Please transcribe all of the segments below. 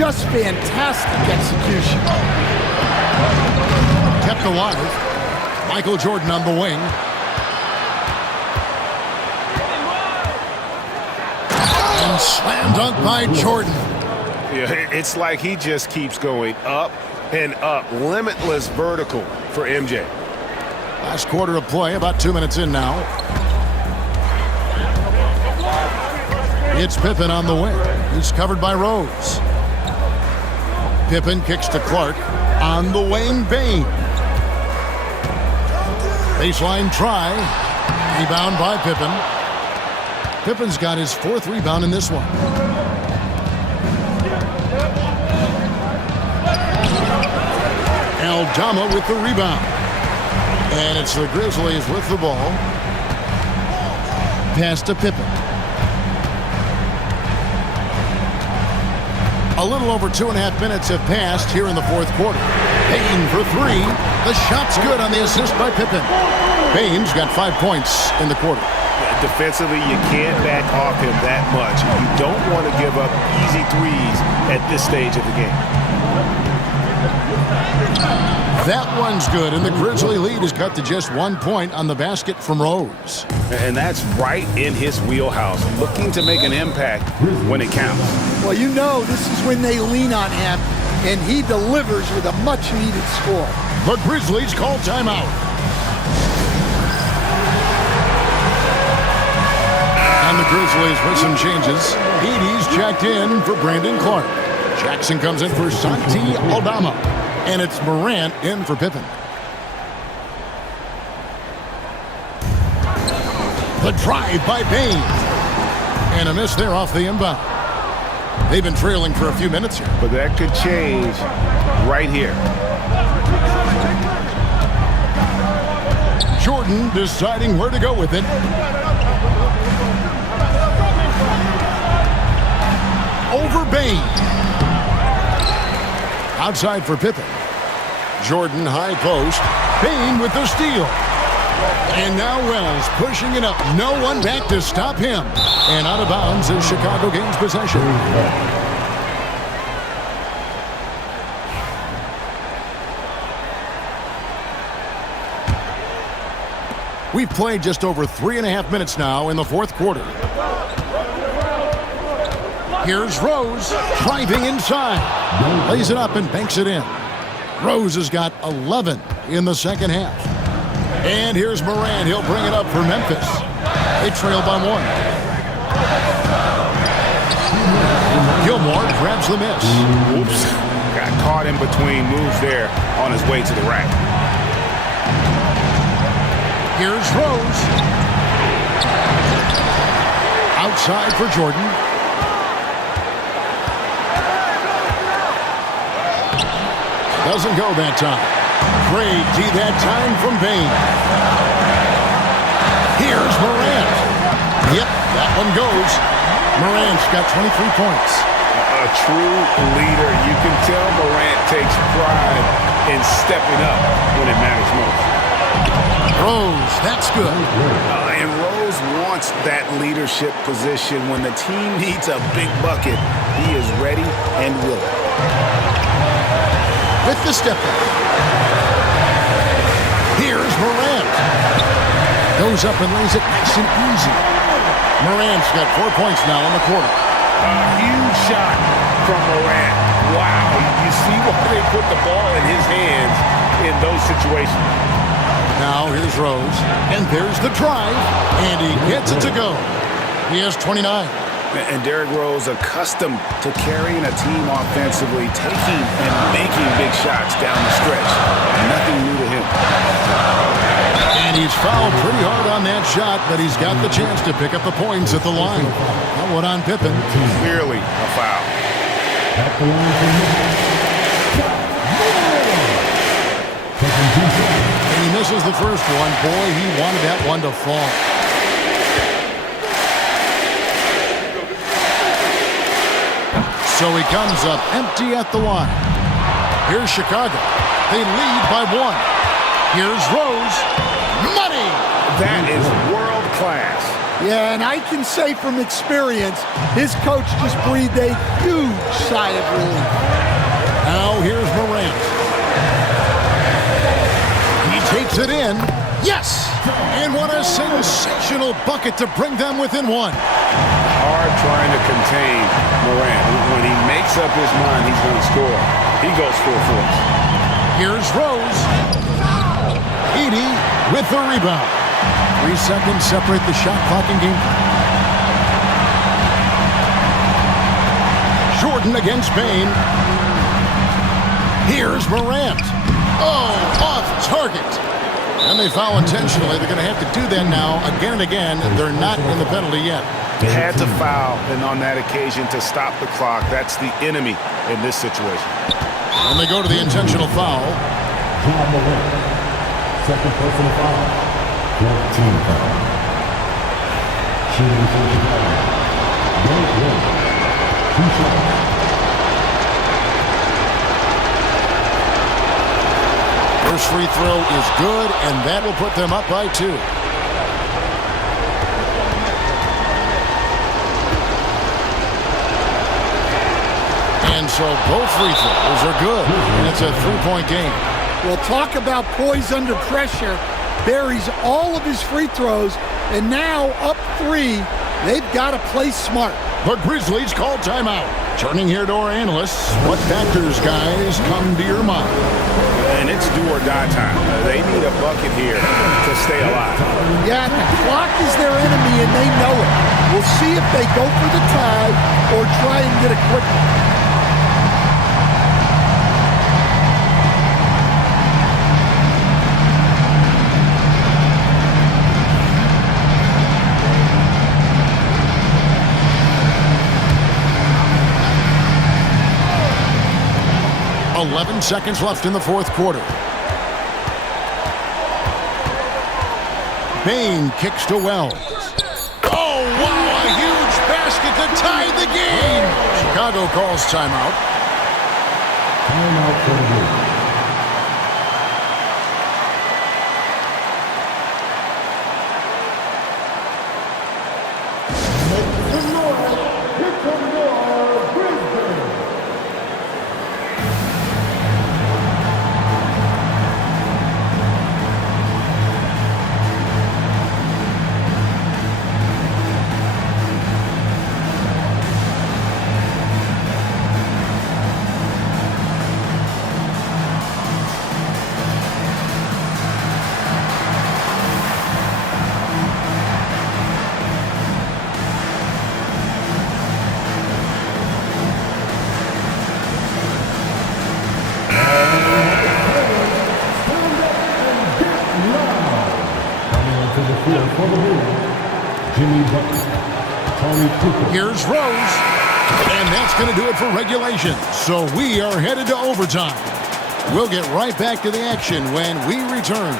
Just fantastic execution. Kept alive. Michael Jordan on the wing. And slam dunk by Jordan. Yeah, it's like he just keeps going up and up. Limitless vertical for MJ. Last quarter of play, about 2 minutes in now. It's Pippen on the wing. He's covered by Rose. Pippen kicks to Clark. On the wing, Bain. Baseline try. Rebound by Pippen. Pippen's got his 4th rebound in this one. Aldama with the rebound. And it's the Grizzlies with the ball. Pass to Pippen. A little over 2.5 minutes have passed here in the 4th quarter. Bain for 3. The shot's good on the assist by Pippen. Bain's got 5 points in the quarter. Defensively, you can't back off him that much. You don't want to give up easy threes at this stage of the game. That one's good, and the Grizzly lead is cut to just 1 point on the basket from Rose. And that's right in his wheelhouse, looking to make an impact when it counts. Well, you know this is when they lean on him, and he delivers with a much-needed score. The Grizzlies call timeout. And the Grizzlies with some changes. Edie's checked in for Brandon Clark. Jackson comes in for Santi Aldama. And it's Morant in for Pippen. The drive by Bain. And a miss there off the inbound. They've been trailing for a few minutes here. But that could change right here. Jordan deciding where to go with it. Over Bain. Outside for Pippen. Jordan high post. Bain with the steal. And now Wells pushing it up. No one back to stop him. And out of bounds as Chicago gains possession. We've played just over 3.5 minutes now in the 4th quarter. Here's Rose driving inside. Lays it up and banks it in. Rose has got 11 in the second half. And here's Morant. He'll bring it up for Memphis. They trail by 1. Gilmore grabs the miss. Oops. Got caught in between moves there on his way to the rack. Here's Rose. Outside for Jordan. Doesn't go that time. Great D that time from Bain. Here's Morant. Yep, that one goes. Morant's got 23 points. A true leader. You can tell Morant takes pride in stepping up when it matters most. Rose, that's good. And Rose wants that leadership position. When the team needs a big bucket, he is ready and willing. With the step back. Here's Morant. Goes up and lays it nice and easy. Morant's got 4 points now in the quarter. A huge shot from Morant. Wow. You see why they put the ball in his hands in those situations. Now here's Rose. And there's the drive. And he gets it to go. He has 29. And Derrick Rose, accustomed to carrying a team offensively, taking and making big shots down the stretch. Nothing new to him. And he's fouled pretty hard on that shot, but he's got the chance to pick up the points at the line. That one on Pippen. Clearly a foul. And he misses the first one. Boy, he wanted that one to fall. So he comes up empty at the line. Here's Chicago. They lead by 1. Here's Rose. Money! That is world class. Yeah, and I can say from experience, his coach just breathed a huge sigh of relief. Now here's Morant. He takes it in. Yes! And what a sensational bucket to bring them within one. Hard trying to contain Morant. When he makes up his mind he's going to score, he goes full force. Here's Rose. Edie with the rebound. 3 seconds separate the shot clock and game. Jordan against Payne. Here's Morant. Oh, off target. And they foul intentionally. They're going to have to do that now again and again. They're not in the penalty yet. Had to foul, and on that occasion to stop the clock. That's the enemy in this situation. And they go to the intentional foul. Second personal foul. 14 foul. Shooting for Chicago. Don't win. 2 shots. First free throw is good, and that will put them up by 2. And so both free throws are good, and it's a 3-point game. Well, talk about poise under pressure. Buries all of his free throws, and now up 3. They've got to play smart. The Grizzlies call timeout. Turning here to our analysts, what factors, guys, come to your mind? And it's do or die time. They need a bucket here to stay alive. Yeah, the clock is their enemy, and they know it. We'll see if they go for the tie or try and get a quick one. 11 seconds left in the fourth quarter. Bain kicks to Wells. Oh, wow, a huge basket to tie the game. Chicago calls timeout. Timeout for the Bulls. Here's Rose, and that's going to do it for regulation. So we are headed to overtime. We'll get right back to the action when we return.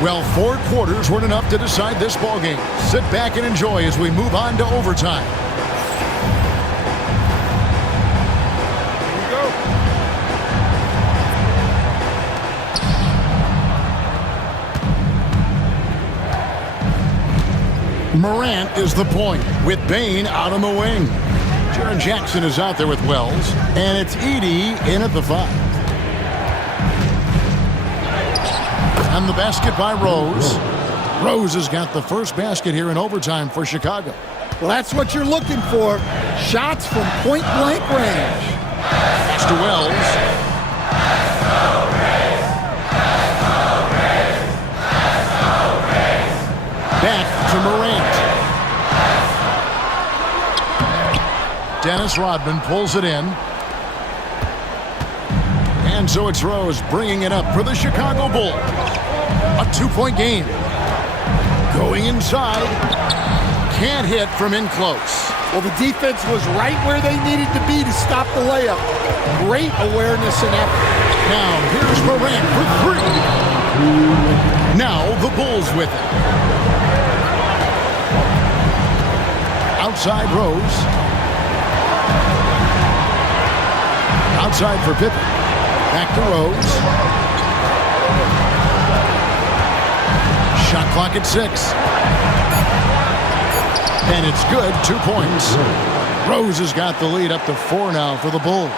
Well, 4 quarters weren't enough to decide this ballgame. Sit back and enjoy as we move on to overtime. Here we go. Morant is the point with Bain out on the wing. Jaren Jackson is out there with Wells, and it's Edie in at the 5. And the basket by Rose. Rose has got the first basket here in overtime for Chicago. Well, that's what you're looking for. Shots from point-blank range. Pass to Wells. Back to Morant. Dennis Rodman pulls it in. And so it's Rose bringing it up for the Chicago Bulls. A 2-point game. Going inside. Can't hit from in close. Well, the defense was right where they needed to be to stop the layup. Great awareness and effort. Now, here's Morant for 3. Now the Bulls with it. side, Rose. Outside for Pippen. Back to Rose. Shot clock at 6. And it's good, 2 points. Rose has got the lead up to 4 now for the Bulls.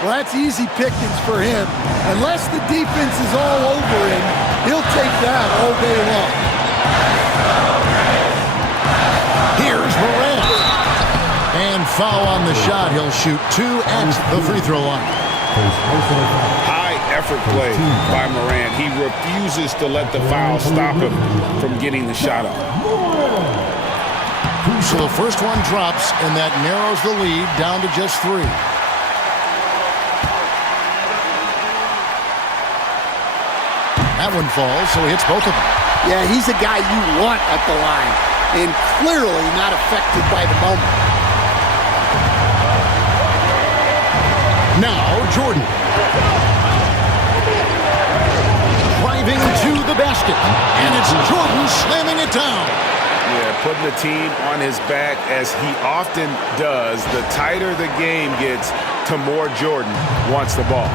Well, that's easy pickings for him. Unless the defense is all over him, he'll take that all day long. Here's Morant. And foul on the shot. He'll shoot 2 at the free throw line. High effort play by Morant. He refuses to let the foul stop him from getting the shot off. So the first one drops, and that narrows the lead down to just 3. That one falls, so he hits both of them. Yeah, he's a guy you want at the line, and clearly not affected by the moment. Now Jordan. Driving to the basket, and it's Jordan slamming it down. Yeah, putting the team on his back as he often does. The tighter the game gets, the more Jordan wants the ball.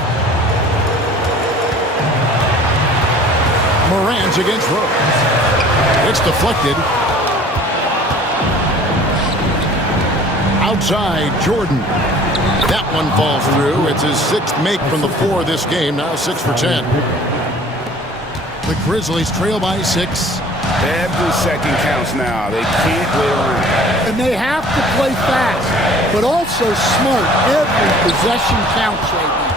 Morant against Rose. It's deflected. Outside, Jordan. That one falls through. It's his 6th make from the 4 this game. Now 6 for 10. The Grizzlies trail by 6. Every second counts now. They can't wait around. And they have to play fast, but also smart. Every possession counts right now.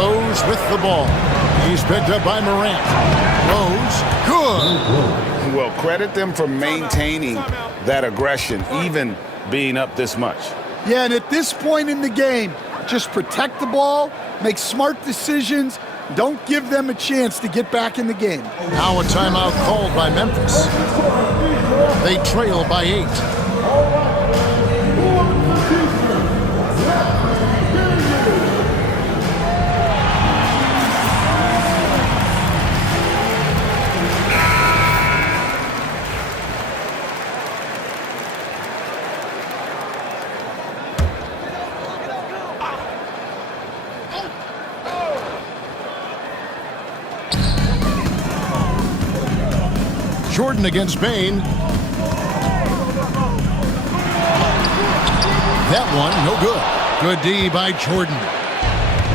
Rose with the ball. He's picked up by Morant. Rose, good. Well, credit them for maintaining that aggression, even being up this much. Yeah, and at this point in the game, just protect the ball, make smart decisions, don't give them a chance to get back in the game. Now a timeout called by Memphis. They trail by 8. Jordan against Bain. That one, no good. Good D by Jordan.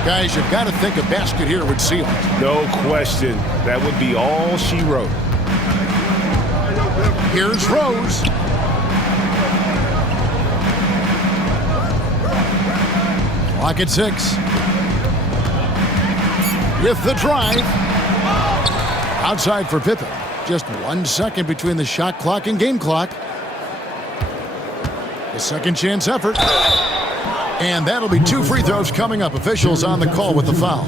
Guys, you've got to think a basket here would seal it. No question. That would be all she wrote. Here's Rose. Clock at 6. With the drive. Outside for Pippen. Just 1 second between the shot clock and game clock. A second chance effort. And that'll be 2 free throws coming up. Officials on the call with the foul.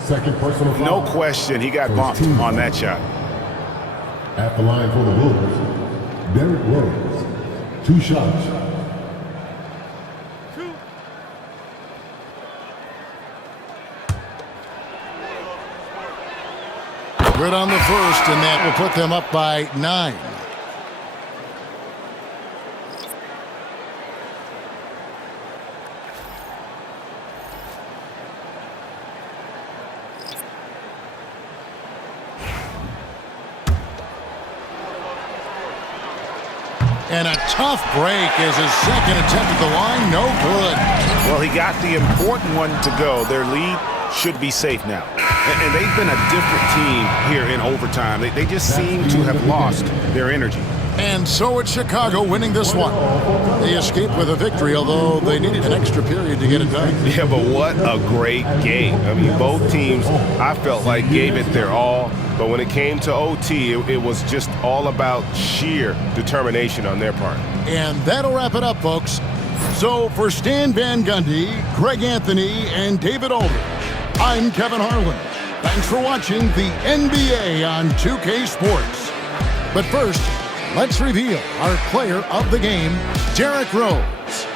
Second personal foul. No question, he got bumped on that shot. At the line for the Bulls, Derrick Rose. 2 shots. Good on the first, and that will put them up by 9. And a tough break is his second attempt at the line. No good. Well, he got the important one to go. Their lead should be safe now. And they've been a different team here in overtime. They just seem to have lost their energy. And so it's Chicago winning this one. They escaped with a victory, although they needed an extra period to get it done. Yeah, but what a great game. I mean, both teams, I felt like, gave it their all. But when it came to OT, it was just all about sheer determination on their part. And that'll wrap it up, folks. So for Stan Van Gundy, Greg Anthony, and David Aldridge, I'm Kevin Harlan. Thanks for watching the NBA on 2K Sports. But first, let's reveal our player of the game, Derrick Rose.